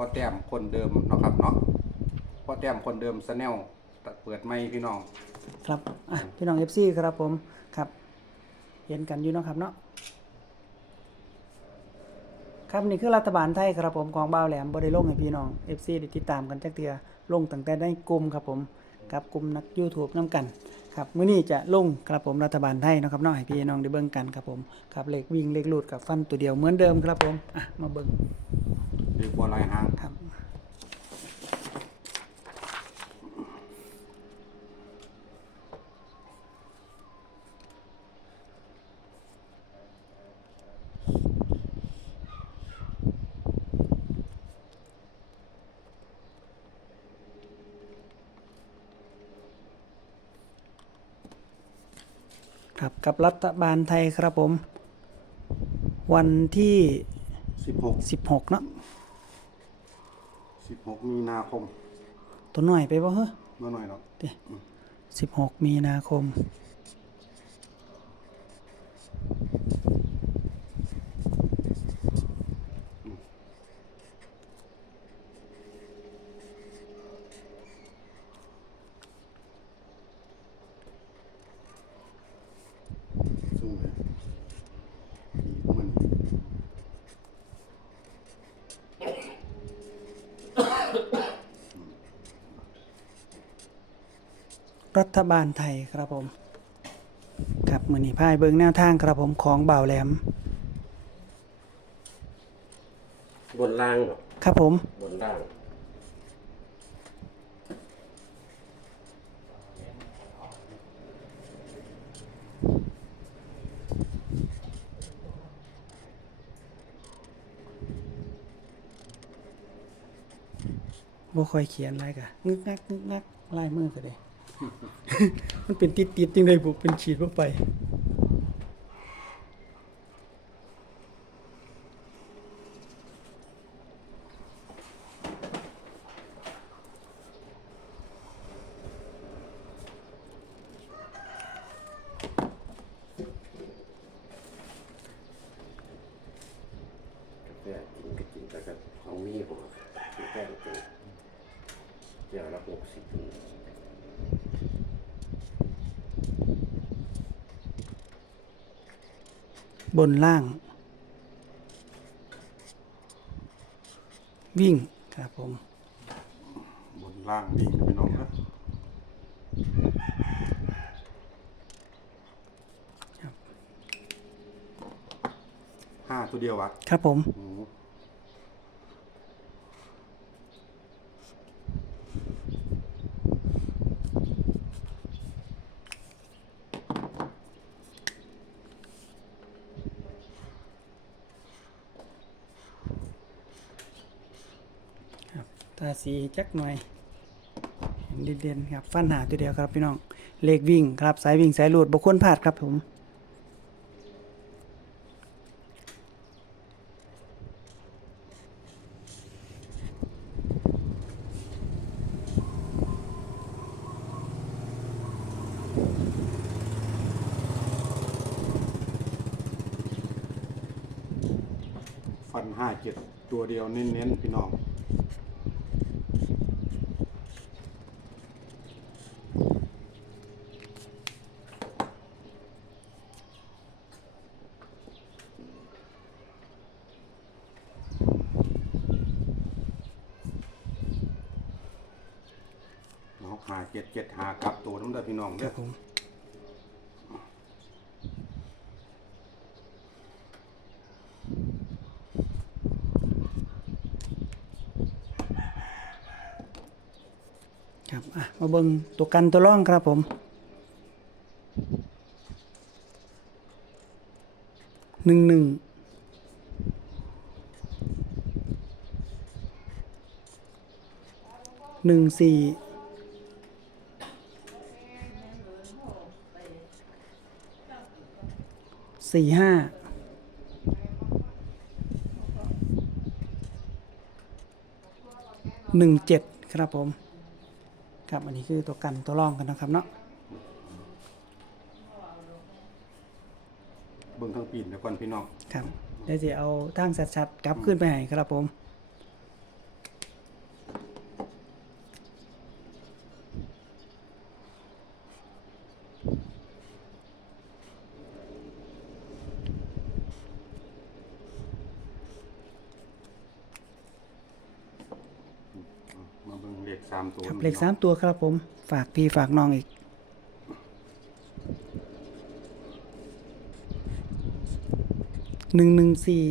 พอแต้มคนเดิมเนาะครับเนาะพอแต้มคนเดิมสแนลเปิดไม่พี่น้อง ครับอะพี่น้องเอฟซีครับผมครับ เห็นกันอยู่เนาะครับเนาะครับนี่คือรัฐบาลไทยครับผมของบ่าวแหลมบริลงให้พี่น้องเอฟซีติดตามกันจักเทือลงตั้งแต่ในกลุ่มครับผมกับกลุ่มนัก YouTube น้ำกันครับมื้อนี้จะลงครับผมรัฐบาลไทยนะครับเนาะให้พี่น้องได้เบิ่งกันครับผมครับเลขวิ่งเลขลูดกับฟันตัวเดียวเหมือนเดิมครับผมอะมาเบิ่ง ดีกว่าลายหางครับครับกับรัฐบาลไทยครับผม วันที่ 16 16เนาะ 16มีนาคม ตัวหน่อยไปบ่เฮ้อเมื่อหน่อยเนาะ16มีนาคม สู้เลยมัน รัฐบาลไทยครับผมครับมือนี้พายเบิงแนวทางครับผมของบ่าวแหลม บนล่างเหรอครับผม บนล่าง บ่ค่อยเขียนอะไรกะงึกงักงึกงักลายมือก็ได้ มันเป็นติดติดๆจริงเลยบุเป็นขีดบ่ไปกาแฟกินก็กินแต่ก็ของมีผมกาแฟก็เดี๋ยวละหกสิบ บนล่าง วิ่งครับผม บนล่างวิ่งพี่น้องครับครับห้าตัวเดียววะครับผมโอ้โห ตาสีจักหน่อยเห็นเด่นๆครับฟันหาตัวเดียวครับพี่น้องเลขวิ่งครับสายวิ่งสายหลุดบุควรพลาดครับผมฟันห้าเจ็ดตัวเดียวเน้นๆพี่น้อง เจ็ดเจ็ดหากับตัวน้ำเด้พี่น้องคเด้รัอบผมครับอะมาเบิ่งตัวกันตัวร่องครับผมหนึ่งหนึ่งหนึ่งสี่ สี่ห้าหนึ่งเจ็ดครับผม ครับ อันนี้คือตัวกันตัวร่องกันนะครับเนาะเบิ่งทั้งปีนเดี๋ยวก่อนพี่น้องครับเดี๋ยวจะเอาทางชัดๆกลับขึ้นไปให้ครับผม ขสามตัวครับเลขสามตัวครับผม ฝากพี่ฝากน้องอีก หนึ่งหนึ่งสี่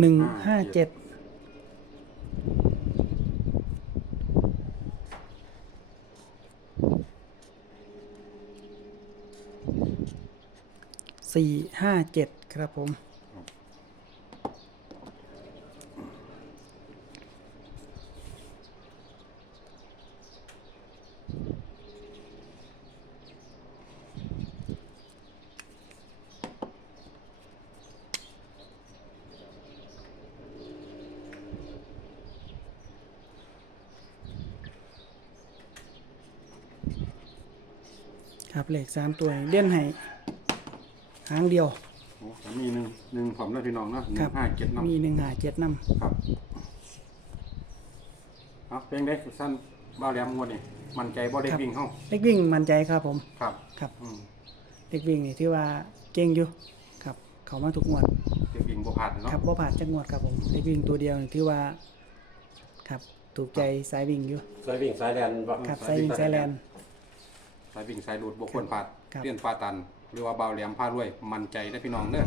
หนึ่งห้าเจ็ด สี่ห้าเจ็ดครับผมครับเลขสามตัวเล่นให้ หางเดียว โอ้แต่มีหนึ่งหนึ่งผมแล้วพี่น้องเนาะหคนึ่รับ งห้าเจ็ดน้ำมีหนึ่งหาเจ็ดนำครับเอาเพลงได้สั้นบ้าวแหลมงวดนี่มันใจบ่ได้วิ่งเข้าเล็กวิ่งมั่นใจครับผมครับครับอืมเล็กวิ่งนี่ที่ว่าเก่งอยู่ครับ เขามาทุกงวดเด็กวิ่งบ่ผ่านเนาะครับบ่ผ่านจักงวดครับผมเล็กวิ่งตัวเดียวนี่ที่ว่าครับถูกใจสายวิ่งอยู่ สายวิ่งสายแดนบ่ครับสายวิ่งสายแลน สายวิ่งสายหลุดบ่ควรผ่านครับ เลี่ยนปลาตัน หรือว่าบ้าวแหลมพารวย มันใจได้พี่น้องเด้อ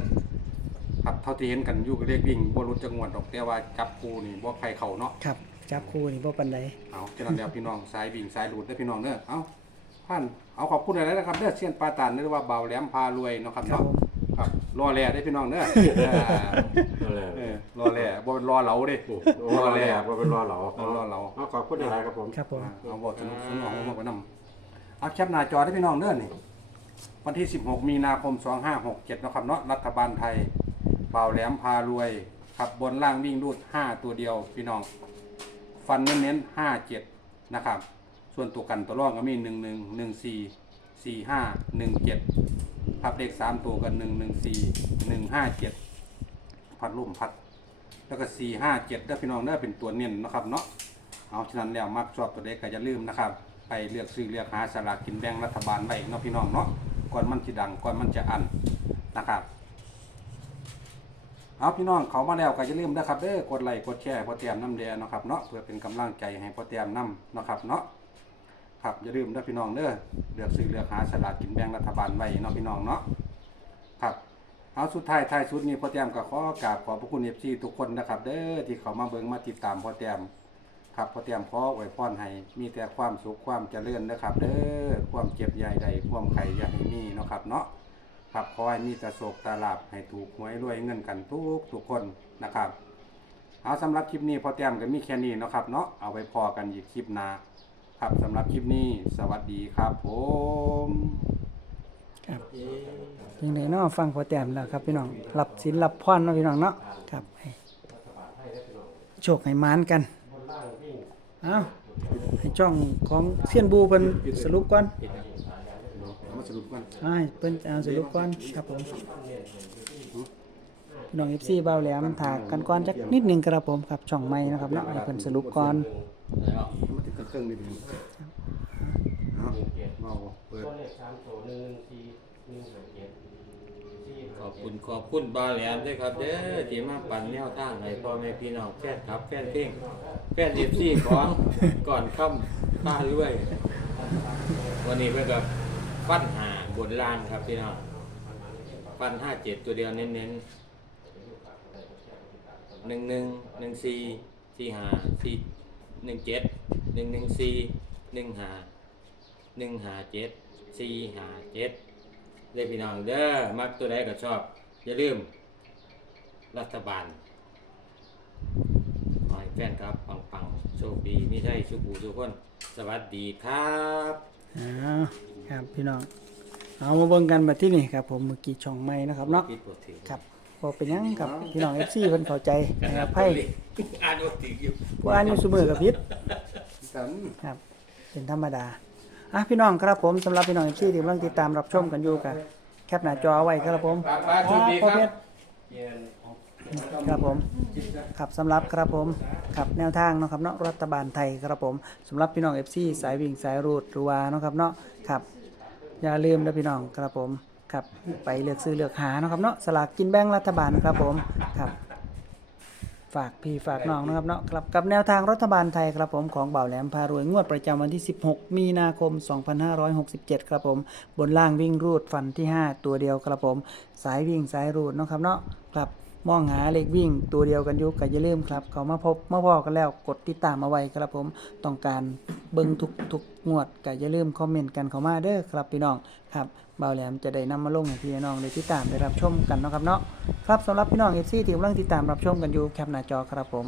ครับเท่าที่เห็นกันอยู่กับเลขวิ่งบ่หลุดจักงวดดอกแต่ว่าจับกูนี่บ่ใครเข้าเนาะครับ จับคู่นี่บ่ปานใดเอาฉะนั้นแล้วพี่น้องสายวิ่งสายหลุดได้อพี่น้องเด้อเอาท่านเอาขอบคุณอะไรนะครับเด้อเชียนปลาตันหรือว่าบ่าวแหลมพารวยเนาะครับครับเนาะผมครับรอแลได้อพี่น้องเด้อเออนั่นแหละเออรอแลบ่เป็นรอเหลาเด้ รอแลบ่เป็นรอเหลารอเหลา เอาขอบคุณอะไรครับผม ครับผมอ่าเอาบอกสนุกสนุกเอามาไปนำเอาแคปหน้าจอได้พี่น้องเด้อนี่ วันที่ 16 มีนาคม 2567เนะครับเนาะรัฐบาลไทยเป่าแหลมพารวยขับบนล่างวิ่งรูด 5 ตัวเดียวพี่น้อง ฟันเน้นๆ57 นะครับ ส่วนตัวกันตัวร่องก็มี 11 14 45 17พับเลข3ตัวกัน114 157 พัดลุ่มพัด แล้วก็ 457เด้พี่น้องเด้เป็นตัวเน้นนะครับเนาะเอาฉะนั้นแล้วมักชอบตัวเด็กก็อย่าลืมนะครับ ไปเลือกซื้อเลือกหาสลากกินแบ่งรัฐบาลไว้เนาะพี่น้องเนาะ ก่อนมันจะดังก่อนมันจะอันนะครับเอาพี่น้องเขามาแล้วก็อย่าลืมนะครับเด้อกดไลค์กดแชร์พอเตรียมน้ำแดงนะครับเนาะเพื่อเป็นกำลังใจให้พอเตรียมน้ำนะครับเนาะครับอย่าลืมเด้พี่น้องเด้อเลือกซื้อเลือกหาสลากกินแบ่งรัฐบาลไว้เนาะพี่น้องเนาะครับเอาสุดท้ายท้ายสุดนี้พอเตรียมก็ขอกราบขอบพระคุณเอฟซีทุกคนนะครับเด้อที่เขามาเบิ่งมาติดตามพอเตรียม ครับพอเตรียมขอไว้พรให้มีแต่ความสุขความเจริญนะครับเด้อความเจ็บใหญ่ใดความไข่ย่าให้มีเนาะครับเนาะครับขอให้มีแต่โศกตาลาบให้ถูกหวยรวยเงินกันทุกทุกคนนะครับเอาสำหรับคลิปนี้พอเตรียมก็มีแค่นี้เนาะครับเนาะเอาไว้พอกันอีกคลิปหน้าครับสำหรับคลิปนี้สวัสดีครับผมครับยังไงเนาะฟังพอแต้มแล้วครับพี่น้องรับศีลรับพรเนาะพี่น้องเนาะครับโชคให้มานกัน เอาให้ช่องของเซียนบูเพิ่นสรุปก่อนมาสรุปกันเอาให้เพิ่นเอาสรุปก่อนครับผมพี่น้อง FC เบาแหลมถากกันก่อนจักนิดหนึงครับผมครับช่องใหม่นะครับเนาะให้เพิ่นสรุปก่อนมาติดเครื่องนิดนึงเอาเอาเปิด ขอบคุณขอบคุณบาแหลมด้วยครับเด้อที่มาปั่นแนวทางให้พ่อแม่พี่น้องแฟนครับ แฟนเพลงแฟนดิฟซี่ของก่อนค่ำป้าด้วย วันนี้เพื่อนกับฟันหาบนล่างครับพี่น้องฟันห้าเจ็ดตัวเดียวเน้นๆหนึ่งหนึ่งหนึ่งสี่สี่ห้าสี่หนึ่งเจ็ดหนึ่งหนึ่งสี่หนึ่งห้าหนึ่งห้าเจ็ดสี่ห้าเจ็ด ได้พี่น้องเด้อมักตัวใดก็ชอบ อย่าลืม รัฐบาลขอให้แฟนครับปังปังๆโชคดีมีใช่สุขูทุกคน สวัสดีครับอ่าครับพี่น้อง เอามาเบิ่งกันบัดที่นี่ครับ ผมเมื่อกี้ช่องใหม่นะครับเนาะคิดบทถึงครับบ่เป็นหยังกับพี่น้อง FC เพิ่นเข้าใจนะครับไพ่อ่านบทถึงอยู่ผู้อ่านอยู่ซุมื้อกับพิษกัน ครับ เป็นธรรมดา อะพี่น้องครับผมสำหรับพี่น้อง FC ที่กำลังติดตามรับชมกันอยู่กับแคปหน้าจอไว้ครับผมป้าป้าโชคดีครับครับผม ครับสำหรับครับผมครับแนวทางเนาะครับเนาะรัฐบาลไทยครับผมสำหรับพี่น้อง FC สายวิ่งสายรูดหรือว่าเนาะครับเนาะครับ อย่าลืมนะพี่น้องครับผมครับไปเลือกซื้อเลือกหาเนาะครับเนาะสลากกินแบ่งรัฐบาลครับผมครับ ฝากพี่ฝากน้องนะครับเนาะครับกับแนวทางรัฐบาลไทยครับผมของบ่าวแหลมพารวยงวดประจำวันที่ 16 มีนาคม 2567 ครับผม บนล่างวิ่งรูดฟันที่ 5 ตัวเดียวครับผม สายวิ่งสายรูดเนาะครับเนาะครับ มองหาเลขวิ่งตัวเดียวกันอยุกก็อย่าลืมครับ เขามาพบมาบอกันแล้วกดติดตามมาไว้ครับผมต้องการเบิ่งทุกทุกงวดก็อย่าลืมคอมเมนต์กันเข้ามาเด้อครับพี่น้องครับเบาแหลมจะได้นำมาลงให้พี่น้องได้ติดตามได้รับชมกันเนาะครับเนาะครับสำหรับพี่น้อง FC ที่กำลังติดตามรับชมกันอยู่แคปหน้าจอครับผม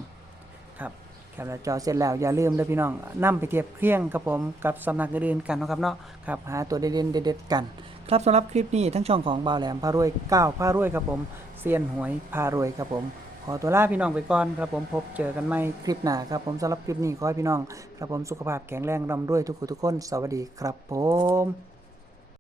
ครับแคปหน้าจอเสร็จแล้วอย่าลืมเด้อพี่น้องนํไปเทียบเคียงกับผมกับสำนักอื่นๆกันเนาะครับเนาะครับหาตัวเด่นๆเด็ดๆกัน ครับสำหรับคลิปนี้ทั้งช่องของบ่าวแหลมพารวย9พารวยครับผมเซียนหวยพารวยครับผม ขอตัวลาพี่น้องไปก่อนครับผมพบเจอกันใหม่คลิปหน้าครับผมสำหรับคลิปนี้ขอให้พี่น้อง ครับผมสุขภาพแข็งแรงร่ำรวยทุกคนทุกคน สวัสดีครับผม